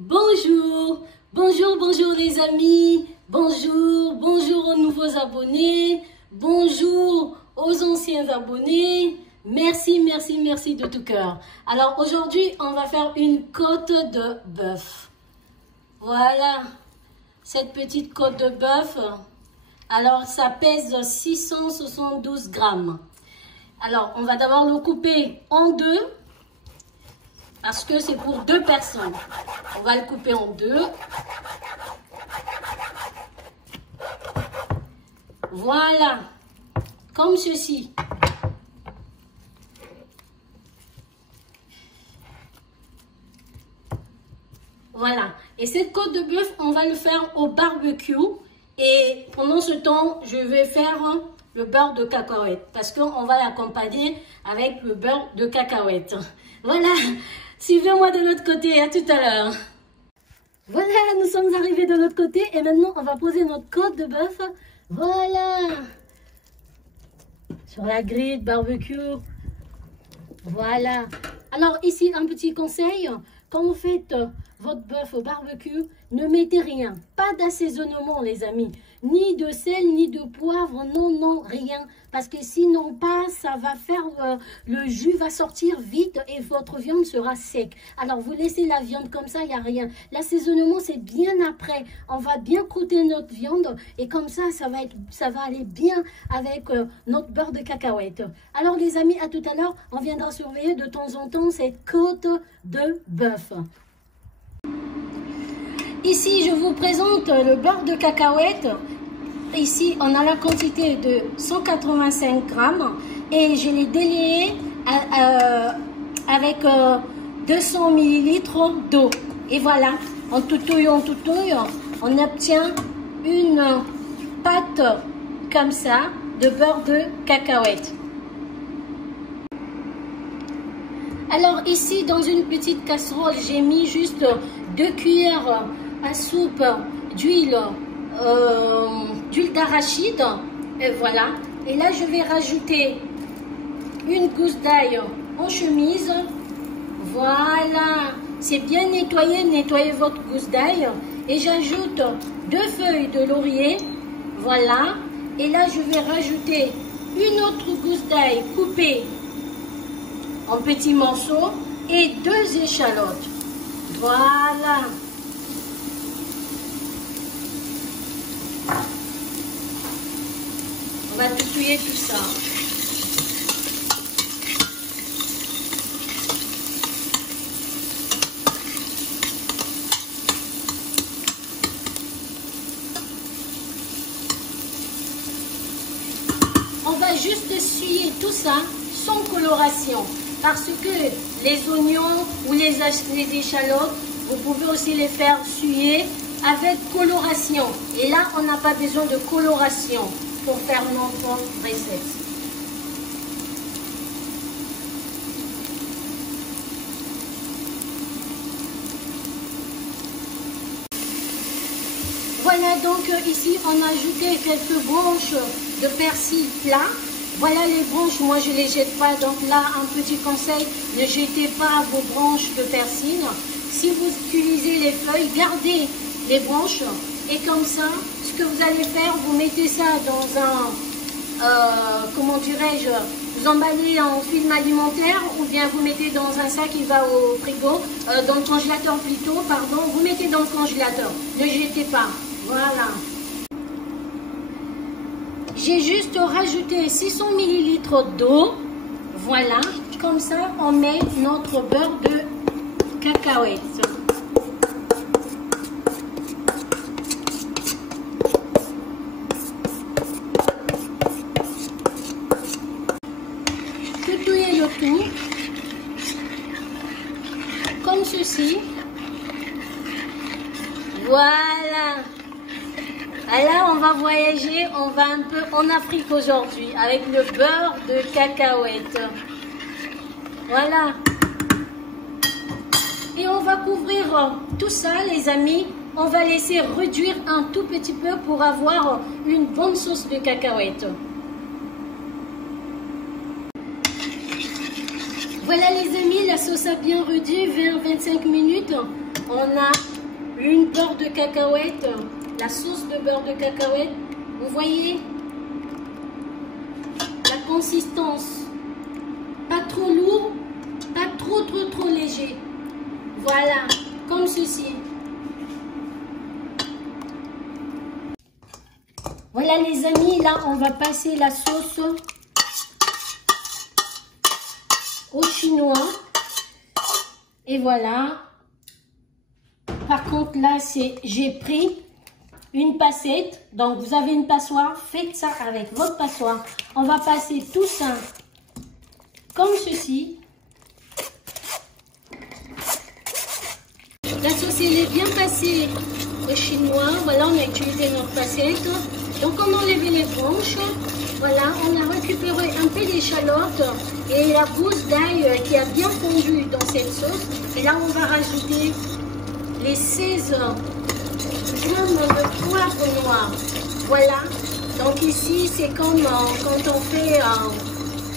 Bonjour, bonjour les amis, bonjour aux nouveaux abonnés, bonjour aux anciens abonnés, merci de tout cœur. Alors aujourd'hui, on va faire une côte de bœuf. Voilà, cette petite côte de bœuf, alors ça pèse 672 grammes. Alors, on va d'abord le couper en deux. Parce que c'est pour 2 personnes. On va le couper en deux. Voilà. Comme ceci. Voilà. Et cette côte de bœuf, on va le faire au barbecue. Et pendant ce temps, je vais faire le beurre de cacahuète. Parce qu'on va l'accompagner avec le beurre de cacahuète. Voilà. Suivez-moi de l'autre côté, à tout à l'heure. Voilà, nous sommes arrivés de l'autre côté et maintenant on va poser notre côte de bœuf. Voilà. Sur la grille de barbecue. Voilà. Alors ici, un petit conseil. Quand vous faites votre bœuf au barbecue, ne mettez rien. Pas d'assaisonnement, les amis. Ni de sel, ni de poivre. Non, rien. Parce que sinon pas, ça va faire, le jus va sortir vite et votre viande sera sec. Alors, vous laissez la viande comme ça, il n'y a rien. L'assaisonnement, c'est bien après. On va bien croûter notre viande et comme ça, ça va aller bien avec notre beurre de cacahuète. Alors, les amis, à tout à l'heure, on viendra surveiller de temps en temps cette côte de bœuf. Ici, je vous présente le beurre de cacahuète. Ici, on a la quantité de 185 grammes et je l'ai délayé avec 200 millilitres d'eau. Et voilà, en toutouille, on obtient une pâte comme ça de beurre de cacahuète. Alors ici, dans une petite casserole, j'ai mis juste 2 cuillères à soupe d'huile d'arachide. Et voilà. Et là, je vais rajouter une gousse d'ail en chemise. Voilà. C'est bien nettoyé. Nettoyez votre gousse d'ail. Et j'ajoute 2 feuilles de laurier. Voilà. Et là, je vais rajouter une autre gousse d'ail coupée en petits morceaux et 2 échalotes. Voilà. On va toutouiller tout ça. On va juste essuyer tout ça sans coloration. Parce que les oignons ou les échalotes, vous pouvez aussi les faire suer avec coloration. Et là, on n'a pas besoin de coloration pour faire notre recette. Voilà, donc ici, on a ajouté quelques branches de persil plat. Voilà les branches, moi je ne les jette pas, donc là un petit conseil, ne jetez pas vos branches de persil. Si vous utilisez les feuilles, gardez les branches et comme ça, ce que vous allez faire, vous mettez ça dans un, comment dirais-je, vous emballez en film alimentaire ou bien vous mettez dans un sac qui va au frigo, dans le congélateur plutôt, pardon, vous mettez dans le congélateur, ne jetez pas, voilà. J'ai juste rajouté 600 millilitres d'eau. Voilà, comme ça, on met notre beurre de cacahuète. Toutouillez le tout, comme ceci. Voilà. Et là, on va voyager, on va un peu en Afrique aujourd'hui avec le beurre de cacahuète. Voilà. Et on va couvrir tout ça, les amis. On va laisser réduire un tout petit peu pour avoir une bonne sauce de cacahuète. Voilà les amis, la sauce a bien réduit, 20-25 minutes. On a une beurre de cacahuète, la sauce de beurre de cacahuète. Vous voyez la consistance, pas trop lourd, pas trop léger. Voilà, comme ceci. Voilà les amis, là on va passer la sauce au chinois. Et voilà. Par contre là, j'ai pris une passette. Donc vous avez une passoire, faites ça avec votre passoire. On va passer tout ça comme ceci. La sauce elle est bien passée au chinois. Voilà, on a utilisé notre passette. Donc on a enlevé les branches. Voilà, on a récupéré un peu d'échalote et la gousse d'ail qui a bien fondu dans cette sauce. Et là, on va rajouter les 16 grammes de poivre noir. Voilà, donc ici, c'est comme quand on fait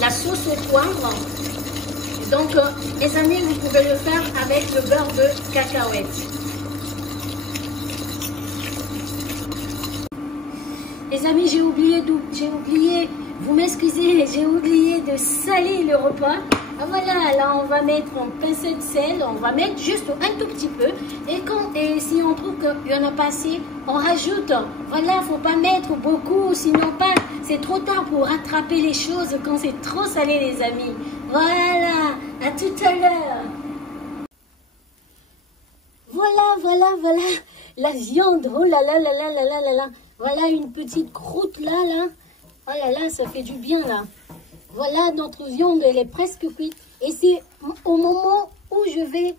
la sauce au poivre. Donc, les amis, vous pouvez le faire avec le beurre de cacahuète. Les amis, j'ai oublié, vous m'excusez, j'ai oublié de saler le repas. Ah, voilà, là on va mettre en pincée de sel, on va mettre juste un tout petit peu. Et si on trouve qu'il y en a pas assez, on rajoute. Voilà, faut pas mettre beaucoup, sinon pas, c'est trop tard pour rattraper les choses quand c'est trop salé les amis. Voilà, à tout à l'heure. Voilà, la viande, oh là là. Voilà une petite croûte là. Oh là là, ça fait du bien là. Voilà, notre viande, elle est presque cuite. Et c'est au moment où je vais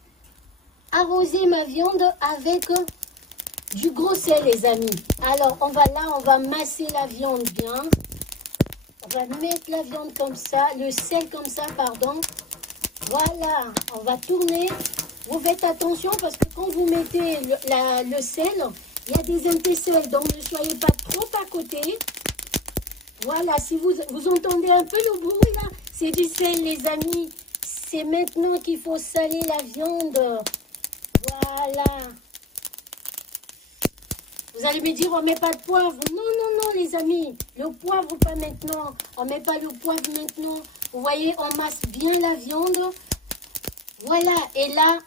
arroser ma viande avec du gros sel, les amis. Alors, on va masser la viande bien. On va mettre la viande comme ça, le sel comme ça, pardon. Voilà, on va tourner. Vous faites attention parce que quand vous mettez le sel, il y a des étincelles, donc ne soyez pas trop à côté. Voilà, si vous entendez un peu le bruit là, c'est du sel les amis. C'est maintenant qu'il faut saler la viande. Voilà. Vous allez me dire, on ne met pas de poivre. Non les amis, le poivre pas maintenant. On ne met pas le poivre maintenant. Vous voyez, on masse bien la viande. Voilà, et là,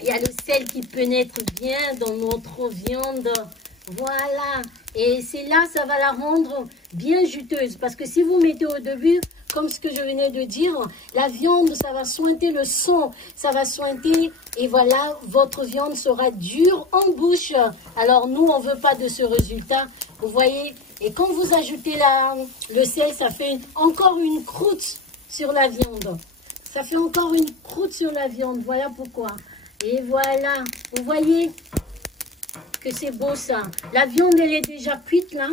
il y a le sel qui pénètre bien dans notre viande. Voilà. Et c'est là, ça va la rendre bien juteuse. Parce que si vous mettez au début, comme ce que je venais de dire, la viande, ça va sointer le sang. Ça va sointer. Et voilà, votre viande sera dure en bouche. Alors, nous, on ne veut pas de ce résultat. Vous voyez. Et quand vous ajoutez le sel, ça fait encore une croûte sur la viande. Ça fait encore une croûte sur la viande. Voilà pourquoi. Et voilà, vous voyez que c'est beau ça. La viande, elle est déjà cuite là.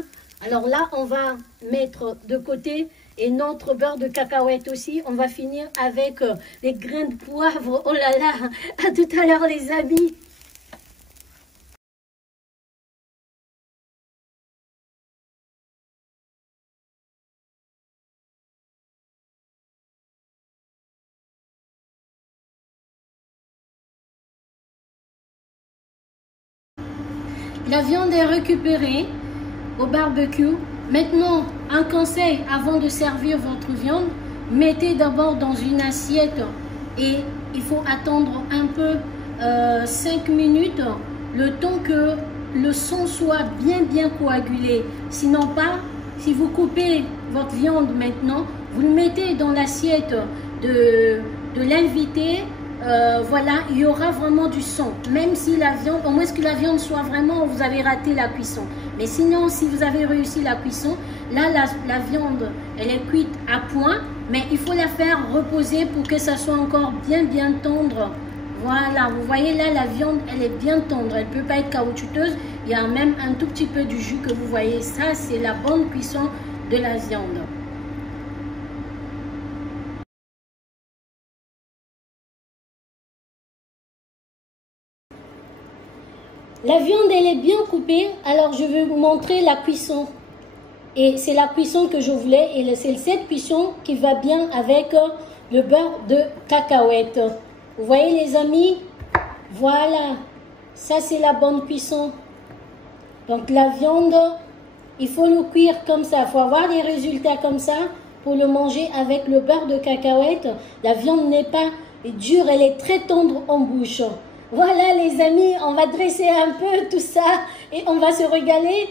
Alors là, on va mettre de côté et notre beurre de cacahuète aussi. On va finir avec les grains de poivre. Oh là là, à tout à l'heure les amis. La viande est récupérée au barbecue. Maintenant, un conseil avant de servir votre viande, mettez d'abord dans une assiette et il faut attendre un peu 5 minutes, le temps que le sang soit bien coagulé. Sinon pas, si vous coupez votre viande maintenant, vous le mettez dans l'assiette de l'invité. Voilà, il y aura vraiment du sang. Même si la viande, au moins que la viande soit vraiment, vous avez raté la cuisson. Mais sinon, si vous avez réussi la cuisson, là, la viande, elle est cuite à point. Mais il faut la faire reposer pour que ça soit encore bien tendre. Voilà, vous voyez là, la viande, elle est bien tendre. Elle ne peut pas être caoutchouteuse. Il y a même un tout petit peu du jus que vous voyez. Ça, c'est la bonne cuisson de la viande. La viande, elle est bien coupée. Alors, je vais vous montrer la cuisson. Et c'est la cuisson que je voulais. Et c'est cette cuisson qui va bien avec le beurre de cacahuète. Vous voyez les amis? Voilà, ça c'est la bonne cuisson. Donc la viande, il faut le cuire comme ça. Il faut avoir des résultats comme ça pour le manger avec le beurre de cacahuète. La viande n'est pas dure, elle est très tendre en bouche. Voilà les amis, on va dresser un peu tout ça et on va se régaler.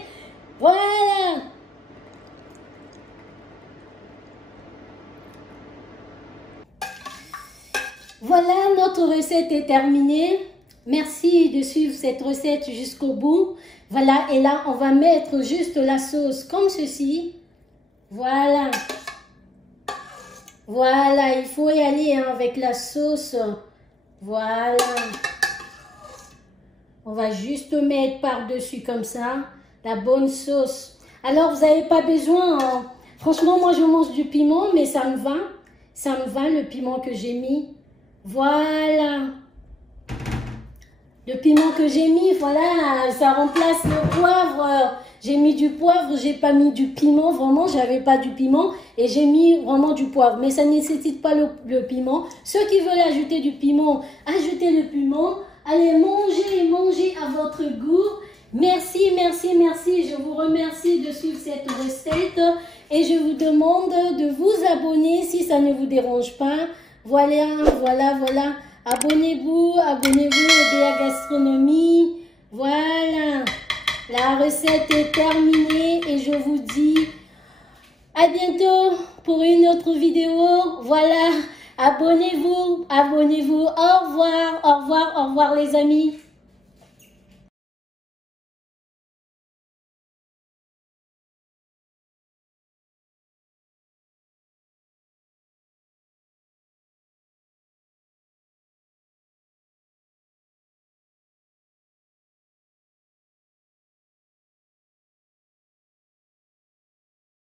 Voilà. Voilà, notre recette est terminée. Merci de suivre cette recette jusqu'au bout. Voilà, et là, on va mettre juste la sauce comme ceci. Voilà. Voilà, il faut y aller hein, avec la sauce. Voilà. On va juste mettre par-dessus comme ça la bonne sauce. Alors, vous n'avez pas besoin. Hein. Franchement, moi, je mange du piment, mais ça me va. Ça me va, le piment que j'ai mis. Voilà. Le piment que j'ai mis, voilà, ça remplace le poivre. J'ai mis du poivre, j'ai pas mis du piment. Vraiment, j'avais pas du piment. Et j'ai mis vraiment du poivre. Mais ça ne nécessite pas le piment. Ceux qui veulent ajouter du piment, ajoutez le piment. Allez, mangez à votre goût. Merci, merci, merci. Je vous remercie de suivre cette recette. Et je vous demande de vous abonner si ça ne vous dérange pas. Voilà, voilà, voilà. Abonnez-vous au BA Gastronomie. Voilà. La recette est terminée et je vous dis à bientôt pour une autre vidéo. Voilà. Abonnez-vous, abonnez-vous. Au revoir, au revoir, au revoir les amis.